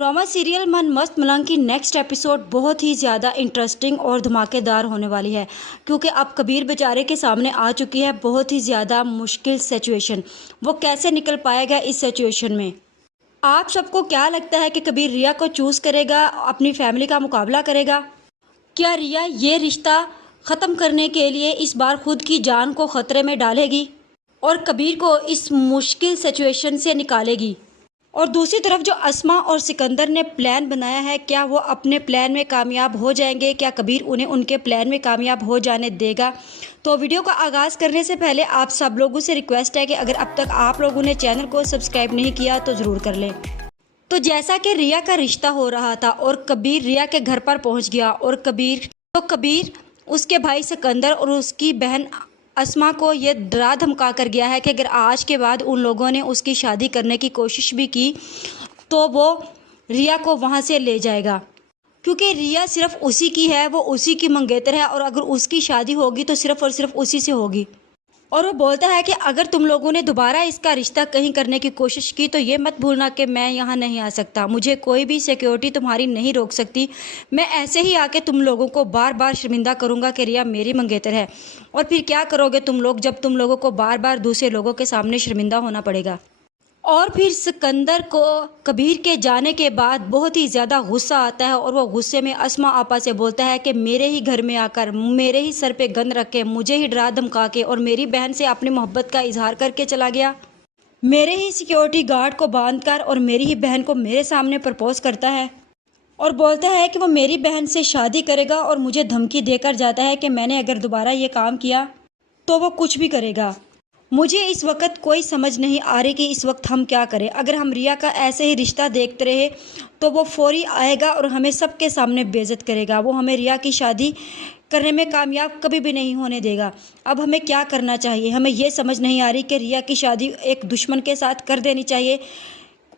Drama serial मन मस्त मलंग की नेक्स्ट एपिसोड बहुत ही ज़्यादा इंटरेस्टिंग और धमाकेदार होने वाली है, क्योंकि अब कबीर बेचारे के सामने आ चुकी है बहुत ही ज़्यादा मुश्किल सिचुएशन। वो कैसे निकल पाएगा इस सिचुएशन में? आप सबको क्या लगता है कि कबीर रिया को चूज़ करेगा, अपनी फैमिली का मुकाबला करेगा? क्या रिया ये रिश्ता ख़त्म करने के लिए इस बार खुद की जान को ख़तरे में डालेगी और कबीर को इस मुश्किल सिचुएशन से निकालेगी? और दूसरी तरफ जो अस्मा और सिकंदर ने प्लान बनाया है, क्या वो अपने प्लान में कामयाब हो जाएंगे? क्या कबीर उन्हें उनके प्लान में कामयाब हो जाने देगा? तो वीडियो का आगाज़ करने से पहले आप सब लोगों से रिक्वेस्ट है कि अगर अब तक आप लोगों ने चैनल को सब्सक्राइब नहीं किया तो ज़रूर कर लें। तो जैसा कि रिया का रिश्ता हो रहा था और कबीर रिया के घर पर पहुंच गया और कबीर उसके भाई सिकंदर और उसकी बहन अस्मा को ये डरा धमका कर गया है कि अगर आज के बाद उन लोगों ने उसकी शादी करने की कोशिश भी की तो वो रिया को वहाँ से ले जाएगा, क्योंकि रिया सिर्फ उसी की है, वो उसी की मंगेतर है और अगर उसकी शादी होगी तो सिर्फ और सिर्फ उसी से होगी। और वो बोलता है कि अगर तुम लोगों ने दोबारा इसका रिश्ता कहीं करने की कोशिश की तो ये मत भूलना कि मैं यहाँ नहीं आ सकता, मुझे कोई भी सिक्योरिटी तुम्हारी नहीं रोक सकती। मैं ऐसे ही आके तुम लोगों को बार बार शर्मिंदा करूँगा कि रिया मेरी मंगेतर है। और फिर क्या करोगे तुम लोग जब तुम लोगों को बार बार दूसरे लोगों के सामने शर्मिंदा होना पड़ेगा? और फिर सिकंदर को कबीर के जाने के बाद बहुत ही ज़्यादा गुस्सा आता है और वो गुस्से में अस्मा आपा से बोलता है कि मेरे ही घर में आकर मेरे ही सर पे गंद रख के मुझे ही डरा धमका के और मेरी बहन से अपनी मोहब्बत का इजहार करके चला गया, मेरे ही सिक्योरिटी गार्ड को बांध कर और मेरी ही बहन को मेरे सामने प्रपोज करता है और बोलता है कि वो मेरी बहन से शादी करेगा और मुझे धमकी देकर जाता है कि मैंने अगर दोबारा ये काम किया तो वो कुछ भी करेगा। मुझे इस वक्त कोई समझ नहीं आ रही कि इस वक्त हम क्या करें। अगर हम रिया का ऐसे ही रिश्ता देखते रहे तो वो फौरी आएगा और हमें सबके सामने बेइज्जत करेगा, वो हमें रिया की शादी करने में कामयाब कभी भी नहीं होने देगा। अब हमें क्या करना चाहिए? हमें ये समझ नहीं आ रही कि रिया की शादी एक दुश्मन के साथ कर देनी चाहिए,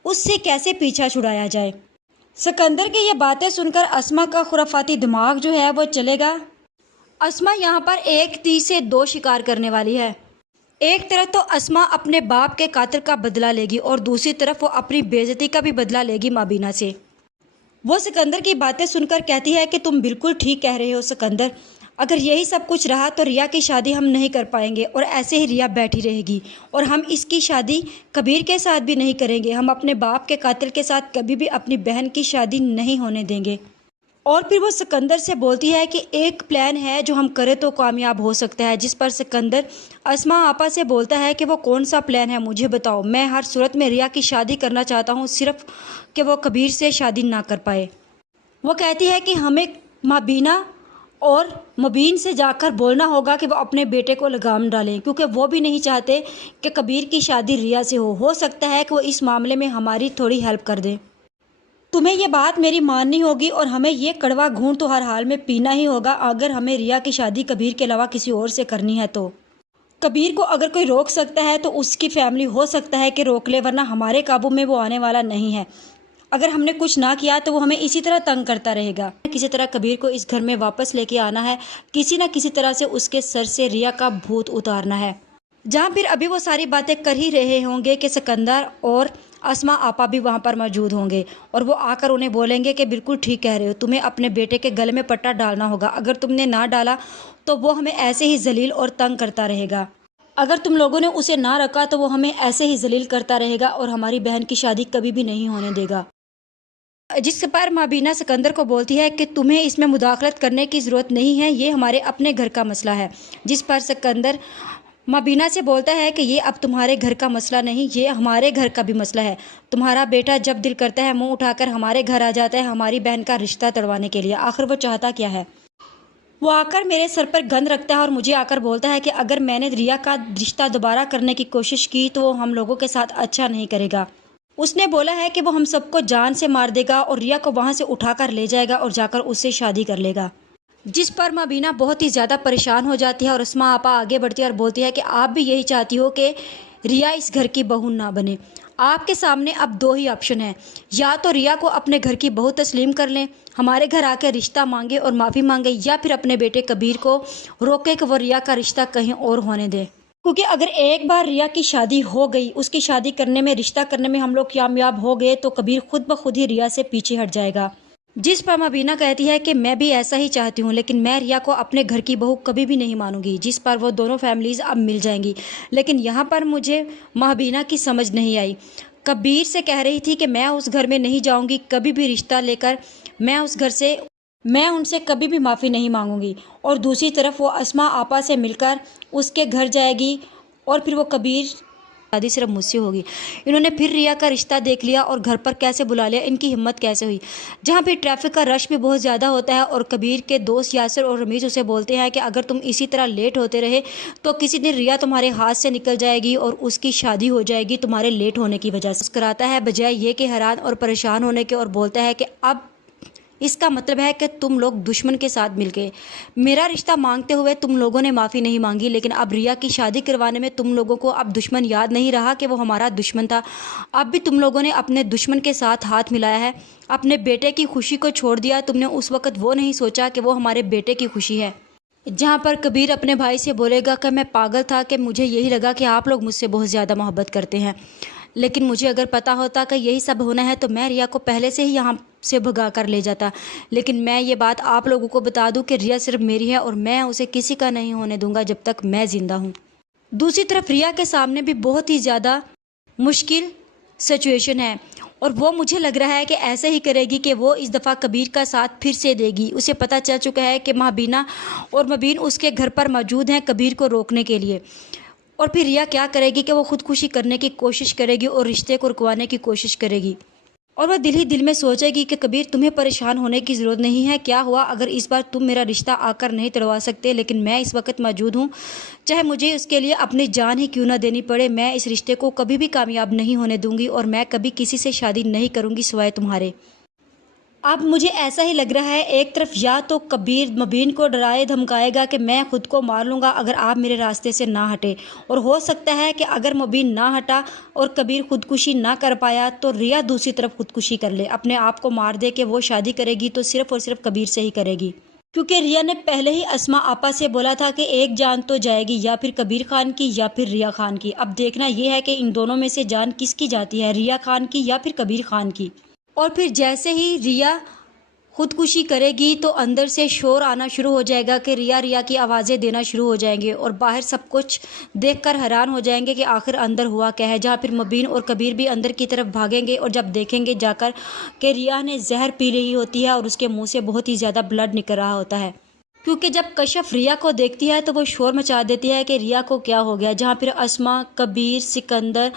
उससे कैसे पीछा छुड़ाया जाए। सिकंदर की ये बातें सुनकर अस्मा का खुराफाती दिमाग जो है वो चलेगा। अस्मा यहाँ पर एक तीर से दो शिकार करने वाली है। एक तरफ तो अस्मा अपने बाप के कातिल का बदला लेगी और दूसरी तरफ वो अपनी बेइज्जती का भी बदला लेगी माबीना से। वो सिकंदर की बातें सुनकर कहती है कि तुम बिल्कुल ठीक कह रहे हो सिकंदर, अगर यही सब कुछ रहा तो रिया की शादी हम नहीं कर पाएंगे और ऐसे ही रिया बैठी रहेगी और हम इसकी शादी कबीर के साथ भी नहीं करेंगे। हम अपने बाप के कातिल के साथ कभी भी अपनी बहन की शादी नहीं होने देंगे। और फिर वो सिकंदर से बोलती है कि एक प्लान है जो हम करें तो कामयाब हो सकता है, जिस पर सिकंदर अस्मा आपा से बोलता है कि वो कौन सा प्लान है मुझे बताओ, मैं हर सूरत में रिया की शादी करना चाहता हूँ, सिर्फ कि वो कबीर से शादी ना कर पाए। वो कहती है कि हमें माबीना और मुबीन से जाकर बोलना होगा कि वो अपने बेटे को लगाम डालें, क्योंकि वो भी नहीं चाहते कि कबीर की शादी रिया से हो सकता है कि वो इस मामले में हमारी थोड़ी हेल्प कर दें। तुम्हें ये बात मेरी माननी होगी और हमें ये कड़वा घूंट तो हर हाल में पीना ही होगा अगर हमें रिया की शादी कबीर के अलावा किसी और से करनी है तो। कबीर को अगर कोई रोक सकता है तो उसकी फैमिली हो सकता है कि रोक ले, वरना हमारे काबू में वो आने वाला नहीं है। अगर हमने कुछ ना किया तो वो हमें इसी तरह तंग करता रहेगा। किसी तरह कबीर को इस घर में वापस लेके आना है, किसी न किसी तरह से उसके सर से रिया का भूत उतारना है। जहाँ फिर अभी वो सारी बातें कर ही रहे होंगे कि सिकंदर और अस्मा आपा भी वहाँ पर मौजूद होंगे और वो आकर उन्हें बोलेंगे कि बिल्कुल ठीक कह रहे हो, तुम्हें अपने बेटे के गले में पट्टा डालना होगा, अगर तुमने ना डाला तो वो हमें ऐसे ही जलील और तंग करता रहेगा, अगर तुम लोगों ने उसे ना रखा तो वो हमें ऐसे ही जलील करता रहेगा और हमारी बहन की शादी कभी भी नहीं होने देगा। जिस पर माबीना सिकंदर को बोलती है कि तुम्हें इसमें मुदाखलत करने की ज़रूरत नहीं है, ये हमारे अपने घर का मसला है। जिस पर सिकंदर माबीना से बोलता है कि ये अब तुम्हारे घर का मसला नहीं, ये हमारे घर का भी मसला है। तुम्हारा बेटा जब दिल करता है मुंह उठाकर हमारे घर आ जाता है हमारी बहन का रिश्ता तड़वाने के लिए। आखिर वो चाहता क्या है? वो आकर मेरे सर पर गंद रखता है और मुझे आकर बोलता है कि अगर मैंने रिया का रिश्ता दोबारा करने की कोशिश की तो वो हम लोगों के साथ अच्छा नहीं करेगा। उसने बोला है कि वो हम सबको जान से मार देगा और रिया को वहाँ से उठाकर ले जाएगा और जाकर उससे शादी कर लेगा। जिस पर माबीना बहुत ही ज़्यादा परेशान हो जाती है और अस्मा आपा आगे बढ़ती है और बोलती है कि आप भी यही चाहती हो कि रिया इस घर की बहू ना बने। आपके सामने अब दो ही ऑप्शन है, या तो रिया को अपने घर की बहू तस्लीम कर लें, हमारे घर आकर रिश्ता मांगे और माफ़ी मांगे, या फिर अपने बेटे कबीर को रोके कि वो रिया का रिश्ता कहीं और होने दे। کیونکہ اگر ایک بار ریا کی شادی ہو گئی، اس کی شادی کرنے میں، رشتہ کرنے میں ہم لوگ کامیاب ہو گئے تو کبیر خود بخود ہی ریا سے پیچھے ہٹ جائے گا۔ جس پر مبینہ کہتی ہے کہ میں بھی ایسا ہی چاہتی ہوں، لیکن میں ریا کو اپنے گھر کی بہو کبھی بھی نہیں مانوں گی، جس پر وہ دونوں فیملیز اب مل جائیں گی۔ لیکن یہاں پر مجھے مبینہ کی سمجھ نہیں آئی۔ کبیر سے کہہ رہی تھی کہ میں اس گھر میں نہیں جاؤں گی، کبھی بھی رشتہ لے کر میں ان سے کبھی بھی معافی نہیں مانگوں گی، اور دوسری طرف وہ اسما آپا سے مل کر اس کے گھر جائے گی اور پھر وہ کبیر شادی صرف مجھ سے ہوگی۔ انہوں نے پھر ریا کا رشتہ دیکھ لیا اور گھر پر کیسے بلا لیا، ان کی ہمت کیسے ہوئی؟ جہاں پھر ٹریفک کا رش بھی بہت زیادہ ہوتا ہے اور کبیر کے دوست یاسر اور رمیز اسے بولتے ہیں کہ اگر تم اسی طرح لیٹ ہوتے رہے تو کسی دن ریا تمہارے ہاتھ سے نکل جائے گی اور اس کی شادی ہو جائے گی تمہارے لیٹ ہونے کی وجہ سے۔ مسکراتا ہے بجائے یہ کہ حیران اور پریشان ہونے کے، اور بولتا ہے کہ اب اس کا مطلب ہے کہ تم لوگ دشمن کے ساتھ مل گئے۔ میرا رشتہ مانگتے ہوئے تم لوگوں نے معافی نہیں مانگی، لیکن اب ریا کی شادی کروانے میں تم لوگوں کو اب دشمن یاد نہیں رہا کہ وہ ہمارا دشمن تھا۔ اب بھی تم لوگوں نے اپنے دشمن کے ساتھ ہاتھ ملایا ہے، اپنے بیٹے کی خوشی کو چھوڑ دیا۔ تم نے اس وقت وہ نہیں سوچا کہ وہ ہمارے بیٹے کی خوشی ہے۔ جہاں پر کبیر اپنے بھائی سے بولے گا کہ میں پاگل تھا کہ مجھے یہی لگا کہ آپ لوگ مجھ سے بہت زیادہ محبت کرتے ہیں، لیکن مجھے اگر پتہ ہوتا کہ یہی سب ہونا ہے تو میں ریا کو پہلے سے ہی یہاں سے بھگا کر لے جاتا۔ لیکن میں یہ بات آپ لوگوں کو بتا دوں کہ ریا صرف میری ہے اور میں اسے کسی کا نہیں ہونے دوں گا جب تک میں زندہ ہوں۔ دوسری طرف ریا کے سامنے بھی بہت ہی زیادہ مشکل سچویشن ہے، اور وہ مجھے لگ رہا ہے کہ ایسے ہی کرے گی کہ وہ اس دفعہ کبیر کا ساتھ پھر سے دے گی۔ اسے پتہ چل چکا ہے کہ مبینہ اور مبین اس کے گھر پر موجود ہیں کبیر کو روکنے کے لیے، اور پھر ریا کیا کرے گی کہ وہ خودکشی کرنے کی کوشش کرے گی اور رشتے کو رکوانے کی کوشش کرے گی، اور وہ دل ہی دل میں سوچے گی کہ کبیر تمہیں پریشان ہونے کی ضرورت نہیں ہے، کیا ہوا اگر اس بار تم میرا رشتہ آ کر نہیں تڑوا سکتے، لیکن میں اس وقت موجود ہوں، چاہے مجھے اس کے لیے اپنی جان ہی کیوں نہ دینی پڑے، میں اس رشتے کو کبھی بھی کامیاب نہیں ہونے دوں گی اور میں کبھی کسی سے شادی نہیں کروں گی سوائے تمہارے۔ اب مجھے ایسا ہی لگ رہا ہے ایک طرف یا تو کبیر مبین کو ڈرائے دھمکائے گا کہ میں خود کو مار لوں گا اگر آپ میرے راستے سے نہ ہٹے، اور ہو سکتا ہے کہ اگر مبین نہ ہٹا اور کبیر خودکشی نہ کر پایا تو ریا دوسری طرف خودکشی کر لے، اپنے آپ کو مار دے کہ وہ شادی کرے گی تو صرف اور صرف کبیر سے ہی کرے گی، کیونکہ ریا نے پہلے ہی اسما آپا سے بولا تھا کہ ایک جان تو جائے گی، یا پھر کبیر خان کی یا پھر ریا خان کی۔ اب دیکھنا یہ ہے کہ ان دونوں میں سے جان کس کی جاتی ہے، ریا خان کی یا پھر کبیر خان کی۔ اور پھر جیسے ہی ریا خودکشی کرے گی تو اندر سے شور آنا شروع ہو جائے گا کہ ریا ریا کی آوازیں دینا شروع ہو جائیں گے، اور باہر سب کچھ دیکھ کر حیران ہو جائیں گے کہ آخر اندر ہوا کیا ہے، جہاں پھر مبین اور کبیر بھی اندر کی طرف بھاگیں گے، اور جب دیکھیں گے جا کر کہ ریا نے زہر پی رہی ہوتی ہے اور اس کے منہ سے بہت ہی زیادہ بلڈ نکل رہا ہوتا ہے، کیونکہ جب کشف ریا کو دیکھتی ہے تو وہ شور مچا دیتی ہے کہ ریا کو کیا ہو گیا، جہاں پھر اسما، کبیر، سکندر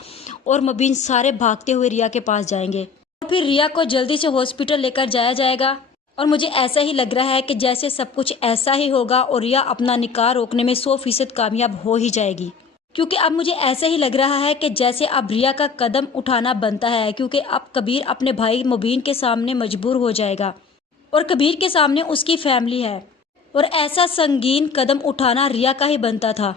اور مبین سارے بھاگتے ہوئے ریا کے پاس جائیں گے، اور پھر ریا کو جلدی سے ہاسپٹل لے کر جایا جائے گا، اور مجھے ایسا ہی لگ رہا ہے کہ جیسے سب کچھ ایسا ہی ہوگا اور ریا اپنا نکاح روکنے میں 100% کامیاب ہو ہی جائے گی، کیونکہ اب مجھے ایسا ہی لگ رہا ہے کہ جیسے اب ریا کا قدم اٹھانا بنتا ہے، کیونکہ اب کبیر اپنے بھائی مبین کے سامنے مجبور ہو جائے گا اور کبیر کے سامنے اس کی فیملی ہے، اور ایسا سنگین قدم اٹھانا ریا کا ہی بنتا تھا۔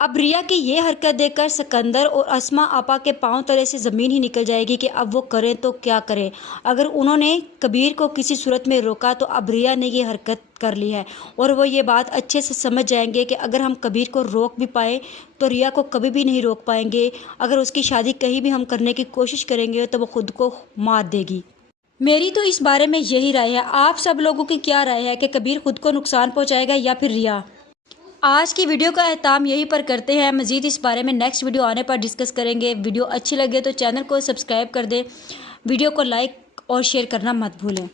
اب ریا کی یہ حرکت دیکھ کر سکندر اور اسما آپا کے پاؤں تلے سے زمین ہی نکل جائے گی کہ اب وہ کریں تو کیا کریں۔ اگر انہوں نے کبیر کو کسی صورت میں روکا تو اب ریا نے یہ حرکت کر لی ہے، اور وہ یہ بات اچھے سے سمجھ جائیں گے کہ اگر ہم کبیر کو روک بھی پائیں تو ریا کو کبھی بھی نہیں روک پائیں گے، اگر اس کی شادی کہیں بھی ہم کرنے کی کوشش کریں گے تو وہ خود کو مار دے گی۔ میری تو اس بارے میں یہی رائے ہے، آپ سب لوگوں کی کیا رائے ہے کہ کبیر خود کو نقصان پہنچائے گا یا پھر ریا؟ آج کی ویڈیو کا اختتام یہیں پر کرتے ہیں، مزید اس بارے میں نیکسٹ ویڈیو آنے پر ڈسکس کریں گے۔ ویڈیو اچھی لگے تو چینل کو سبسکرائب کر دیں، ویڈیو کو لائک اور شیئر کرنا مت بھولیں۔